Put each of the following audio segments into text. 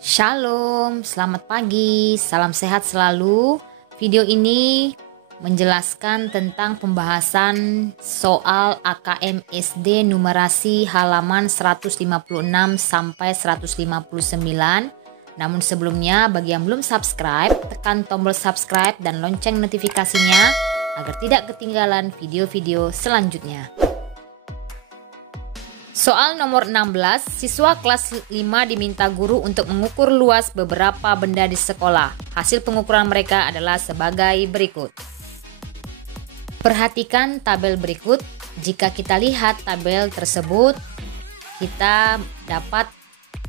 Shalom, selamat pagi, salam sehat selalu. Video ini menjelaskan tentang pembahasan soal AKM SD numerasi halaman 156 sampai 159. Namun sebelumnya, bagi yang belum subscribe, tekan tombol subscribe dan lonceng notifikasinya agar tidak ketinggalan video-video selanjutnya. Soal nomor 16, siswa kelas 5 diminta guru untuk mengukur luas beberapa benda di sekolah. Hasil pengukuran mereka adalah sebagai berikut. Perhatikan tabel berikut. Jika kita lihat tabel tersebut, kita dapat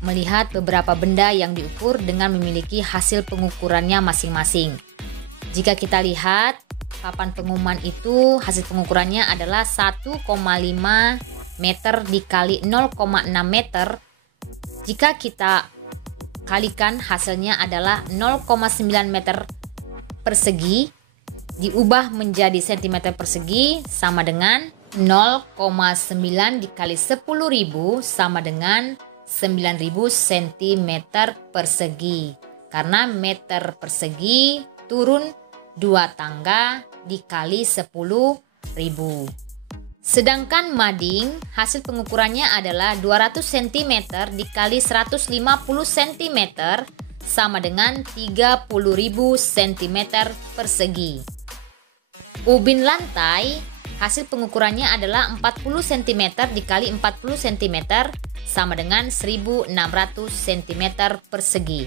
melihat beberapa benda yang diukur dengan memiliki hasil pengukurannya masing-masing. Jika kita lihat papan pengumuman itu, hasil pengukurannya adalah 1,5 meter dikali 0,6 meter. Jika kita kalikan, hasilnya adalah 0,9 meter persegi diubah menjadi cm persegi sama dengan 0,9 dikali 10.000 sama dengan 9.000 cm persegi. Karena meter persegi turun 2 tangga dikali 10.000. Sedangkan mading, hasil pengukurannya adalah 200 cm dikali 150 cm sama dengan 30.000 cm persegi. Ubin lantai, hasil pengukurannya adalah 40 cm dikali 40 cm sama dengan 1.600 cm persegi.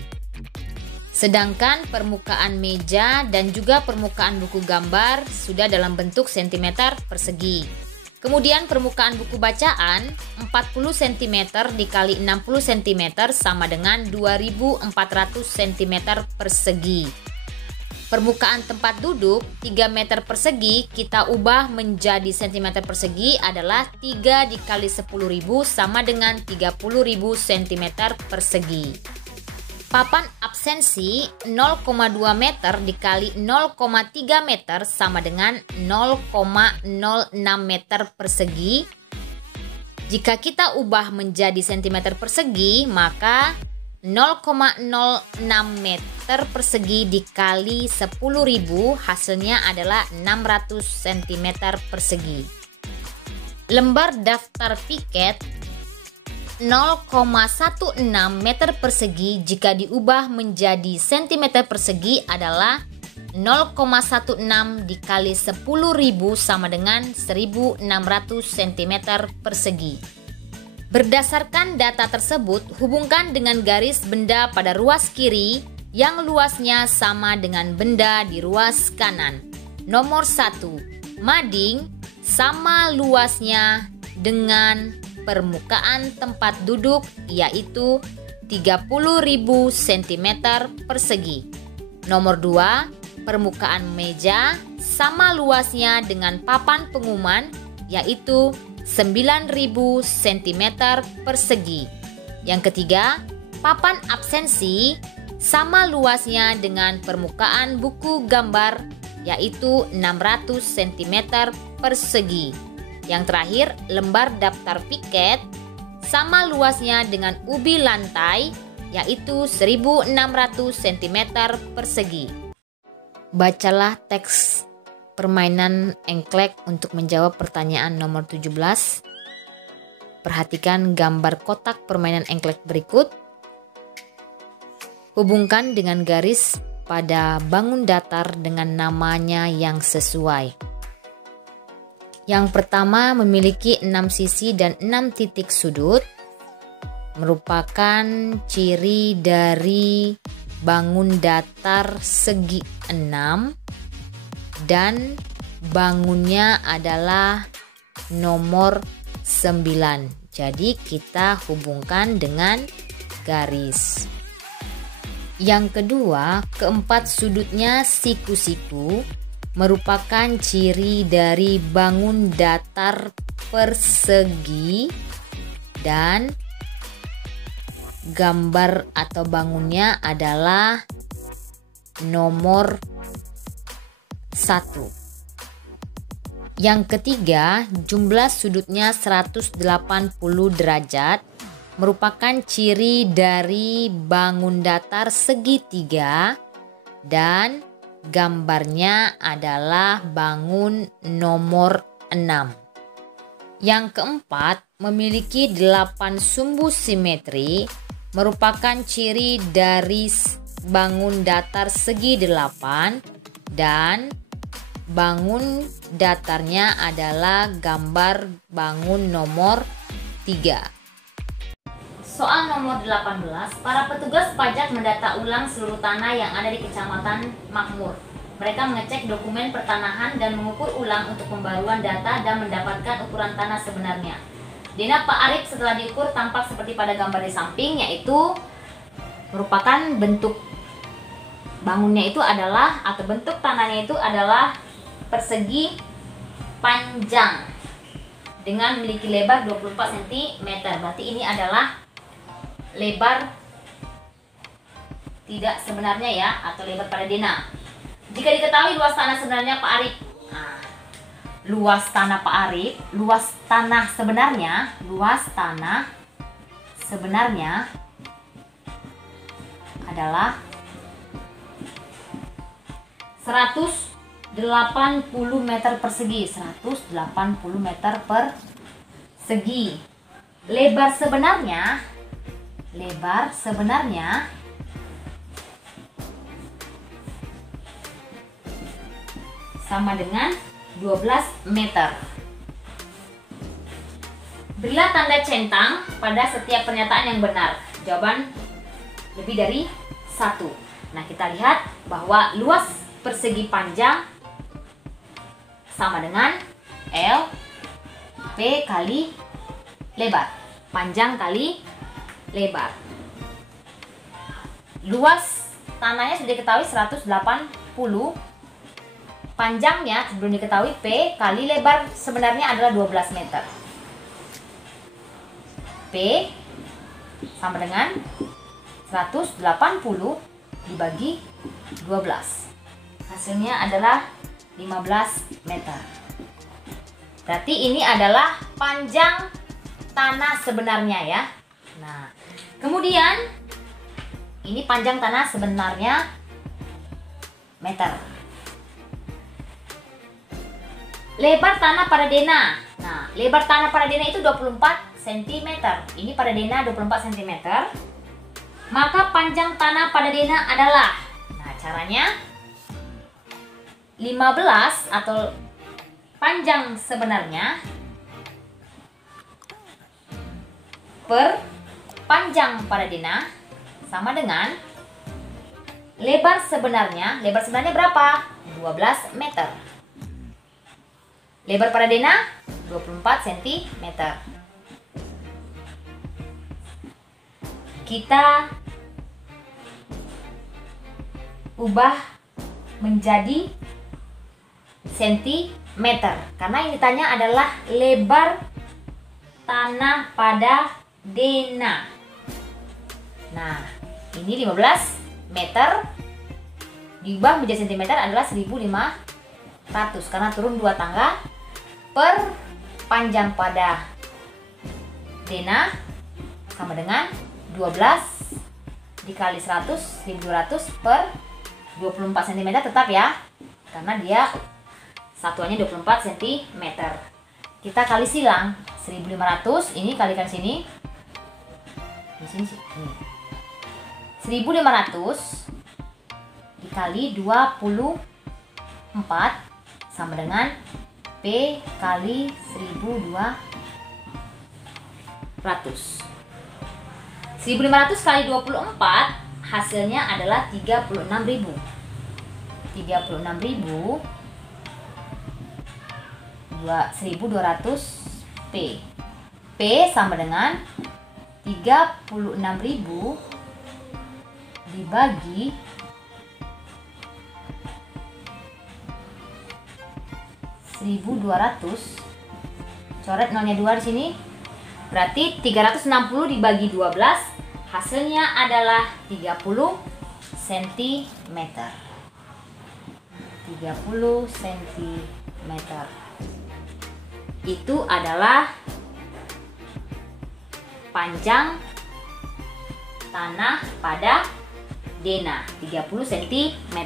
Sedangkan permukaan meja dan juga permukaan buku gambar sudah dalam bentuk cm persegi. Kemudian permukaan buku bacaan 40 cm dikali 60 cm sama dengan 2.400 cm persegi. Permukaan tempat duduk 3 meter persegi kita ubah menjadi cm persegi adalah 3 dikali 10.000 sama dengan 30.000 cm persegi. Papan absensi 0,2 meter dikali 0,3 meter sama dengan 0,06 meter persegi. Jika kita ubah menjadi cm persegi, maka 0,06 meter persegi dikali 10.000 hasilnya adalah 600 cm persegi. Lembar daftar piket 0,16 meter persegi jika diubah menjadi cm persegi adalah 0,16 dikali 10.000 sama dengan 1.600 cm persegi. Berdasarkan data tersebut, hubungkan dengan garis benda pada ruas kiri yang luasnya sama dengan benda di ruas kanan. Nomor 1, mading sama luasnya dengan permukaan tempat duduk yaitu 30.000 cm persegi. Nomor 2, permukaan meja sama luasnya dengan papan pengumuman yaitu 9.000 cm persegi. Yang ketiga, papan absensi sama luasnya dengan permukaan buku gambar yaitu 600 cm persegi. Yang terakhir, lembar daftar piket sama luasnya dengan ubi lantai yaitu 1.600 cm persegi. Bacalah teks permainan engklek untuk menjawab pertanyaan nomor 17. Perhatikan gambar kotak permainan engklek berikut. Hubungkan dengan garis pada bangun datar dengan namanya yang sesuai. Yang pertama memiliki 6 sisi dan 6 titik sudut, merupakan ciri dari bangun datar segi 6 dan bangunnya adalah nomor 9. Jadi kita hubungkan dengan garis. Yang kedua, keempat sudutnya siku-siku, merupakan ciri dari bangun datar persegi dan gambar atau bangunnya adalah nomor 1. Yang ketiga, jumlah sudutnya 180 derajat merupakan ciri dari bangun datar segitiga dan gambarnya adalah bangun nomor 6. Yang keempat, memiliki 8 sumbu simetri, merupakan ciri dari bangun datar segi 8 dan bangun datarnya adalah gambar bangun nomor 3. Soal nomor 18, para petugas pajak mendata ulang seluruh tanah yang ada di Kecamatan Makmur. Mereka mengecek dokumen pertanahan dan mengukur ulang untuk pembaruan data dan mendapatkan ukuran tanah sebenarnya. Dena Pak Arif setelah diukur tampak seperti pada gambar di samping, yaitu merupakan bentuk bangunnya itu adalah, atau bentuk tanahnya itu adalah persegi panjang dengan memiliki lebar 24 cm. Berarti ini adalah lebar tidak sebenarnya ya, atau lebar pada Dena. Jika diketahui luas tanah sebenarnya Pak Arif, luas tanah Pak Arif, luas tanah sebenarnya adalah 180 meter persegi, 180 meter persegi. Lebar sebenarnya sama dengan 12 meter. Berilah tanda centang pada setiap pernyataan yang benar. Jawaban lebih dari 1. Nah, kita lihat bahwa luas persegi panjang sama dengan L P kali lebar. Panjang kali lebar. Luas tanahnya sudah diketahui 180. Panjangnya sebelum diketahui P kali lebar sebenarnya adalah 12 meter. P sama dengan 180 dibagi 12. Hasilnya adalah 15 meter. Berarti ini adalah panjang tanah sebenarnya ya. Nah, kemudian ini panjang tanah sebenarnya meter. Lebar tanah pada Dena. Nah, lebar tanah pada Dena itu 24 cm. Ini pada Dena 24 cm. Maka panjang tanah pada Dena adalah, nah caranya 15 atau panjang sebenarnya per panjang pada Dena sama dengan lebar sebenarnya. Lebar sebenarnya berapa? 12 meter. Lebar pada Dena 24 cm. Kita ubah menjadi sentimeter karena yang ditanya adalah lebar tanah pada Dena. Nah, ini 15 meter diubah menjadi sentimeter adalah 1500 karena turun 2 tangga. Per panjang pada Dena sama dengan 12 dikali 100, 1200 per 24 cm tetap ya, karena dia satuannya 24 cm. Kita kali silang 1500, ini kalikan sini. Di sini sih. 1500 dikali 24 sama dengan P kali 1200. 1500 kali 24 hasilnya adalah 36.000. 36.000 1200 P. P sama dengan 36.000 dibagi 1200. Coret nolnya 2 di sini. Berarti 360 dibagi 12 hasilnya adalah 30 cm. 30 cm. Itu adalah panjang tanah pada denah 30 cm.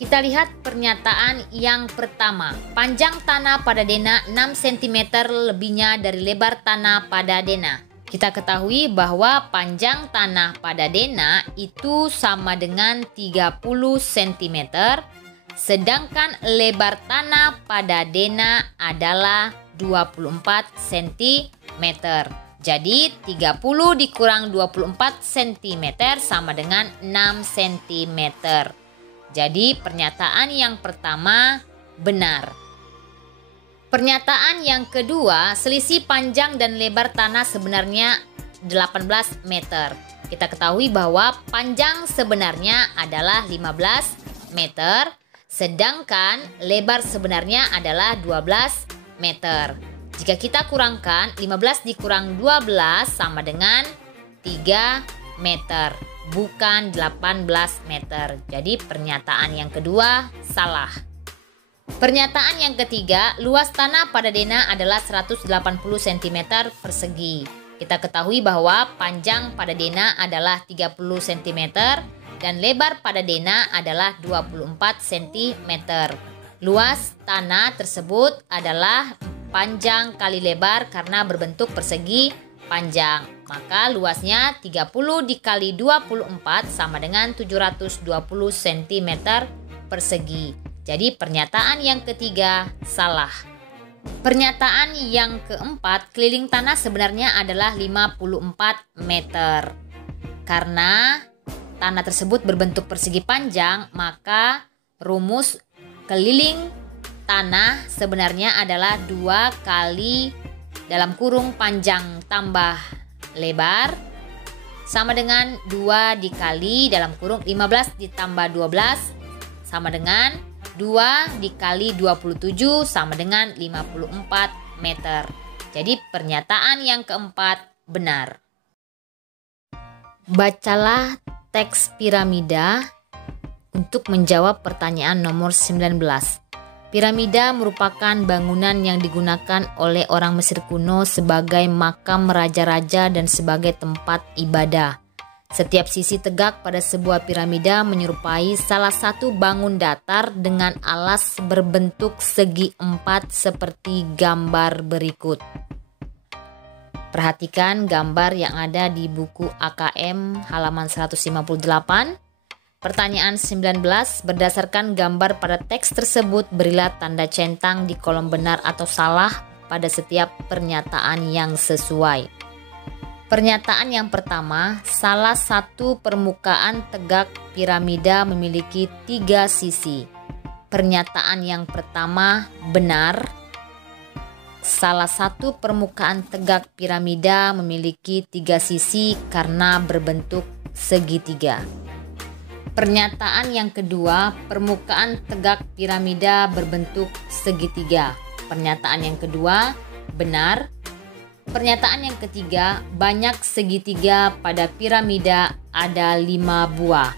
Kita lihat pernyataan yang pertama. Panjang tanah pada denah 6 cm lebihnya dari lebar tanah pada denah. Kita ketahui bahwa panjang tanah pada denah itu sama dengan 30 cm, sedangkan lebar tanah pada denah adalah 24 cm. Jadi 30 dikurang 24 cm sama dengan 6 cm. Jadi pernyataan yang pertama benar. Pernyataan yang kedua, selisih panjang dan lebar tanah sebenarnya 18 meter. Kita ketahui bahwa panjang sebenarnya adalah 15 meter, sedangkan lebar sebenarnya adalah 12 meter. Jika kita kurangkan, 15 dikurang 12 sama dengan 3 meter, bukan 18 meter. Jadi pernyataan yang kedua salah. Pernyataan yang ketiga, luas tanah pada denah adalah 180 cm persegi. Kita ketahui bahwa panjang pada denah adalah 30 cm dan lebar pada denah adalah 24 cm. Luas tanah tersebut adalah panjang kali lebar karena berbentuk persegi panjang. Maka luasnya 30 dikali 24 sama dengan 720 cm persegi. Jadi pernyataan yang ketiga salah. Pernyataan yang keempat, keliling tanah sebenarnya adalah 54 meter. Karena tanah tersebut berbentuk persegi panjang, maka rumus keliling tanah sebenarnya adalah 2 kali dalam kurung panjang tambah lebar sama dengan 2 dikali dalam kurung 15 ditambah 12 sama dengan 2 dikali 27 sama dengan 54 meter. Jadi pernyataan yang keempat benar. Bacalah teks piramida untuk menjawab pertanyaan nomor 19. Piramida merupakan bangunan yang digunakan oleh orang Mesir kuno sebagai makam raja-raja dan sebagai tempat ibadah. Setiap sisi tegak pada sebuah piramida menyerupai salah satu bangun datar dengan alas berbentuk segi empat seperti gambar berikut. Perhatikan gambar yang ada di buku AKM halaman 158. Pertanyaan 19, berdasarkan gambar pada teks tersebut, berilah tanda centang di kolom benar atau salah pada setiap pernyataan yang sesuai. Pernyataan yang pertama, salah satu permukaan tegak piramida memiliki 3 sisi. Pernyataan yang pertama benar. Salah satu permukaan tegak piramida memiliki 3 sisi karena berbentuk segitiga. Pernyataan yang kedua, permukaan tegak piramida berbentuk segitiga. Pernyataan yang kedua, benar. Pernyataan yang ketiga, banyak segitiga pada piramida ada 5 buah.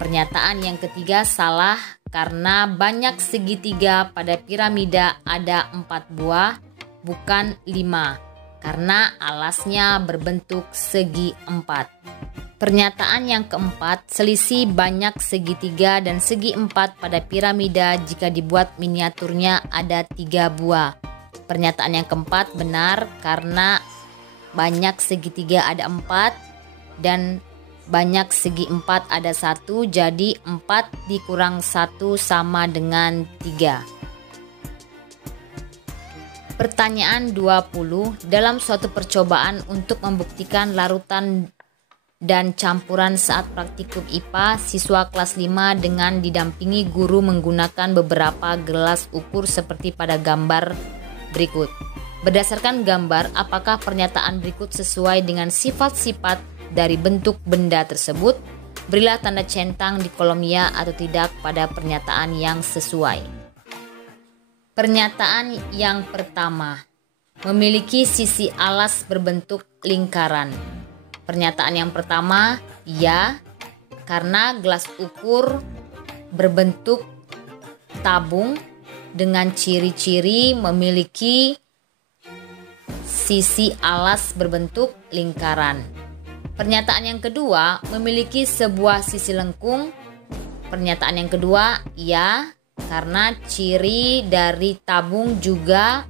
Pernyataan yang ketiga salah karena banyak segitiga pada piramida ada 4 buah, bukan 5, karena alasnya berbentuk segi 4. Pernyataan yang keempat, selisih banyak segitiga dan segi 4 pada piramida jika dibuat miniaturnya ada 3 buah. Pernyataan yang keempat benar karena banyak segitiga ada 4 dan banyak segi 4 ada 1, jadi 4 dikurang 1 sama dengan 3. Pertanyaan 20, dalam suatu percobaan untuk membuktikan larutan dan campuran saat praktikum IPA, siswa kelas 5 dengan didampingi guru menggunakan beberapa gelas ukur seperti pada gambar berikut. Berdasarkan gambar, apakah pernyataan berikut sesuai dengan sifat-sifat dari bentuk benda tersebut? Berilah tanda centang di kolom ya atau tidak pada pernyataan yang sesuai. Pernyataan yang pertama, memiliki sisi alas berbentuk lingkaran. Pernyataan yang pertama, ya, karena gelas ukur berbentuk tabung dengan ciri-ciri memiliki sisi alas berbentuk lingkaran. Pernyataan yang kedua memiliki sebuah sisi lengkung. Pernyataan yang kedua ya, karena ciri dari tabung juga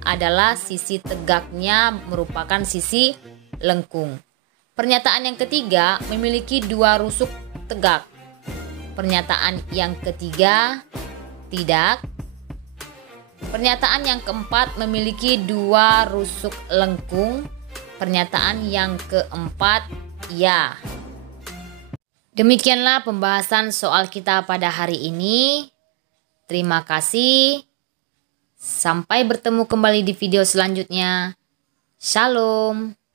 adalah sisi tegaknya merupakan sisi lengkung. Pernyataan yang ketiga memiliki dua rusuk tegak. Pernyataan yang ketiga tidak. Pernyataan yang keempat memiliki dua rusuk lengkung. Pernyataan yang keempat ya. Demikianlah pembahasan soal kita pada hari ini. Terima kasih. Sampai bertemu kembali di video selanjutnya. Shalom.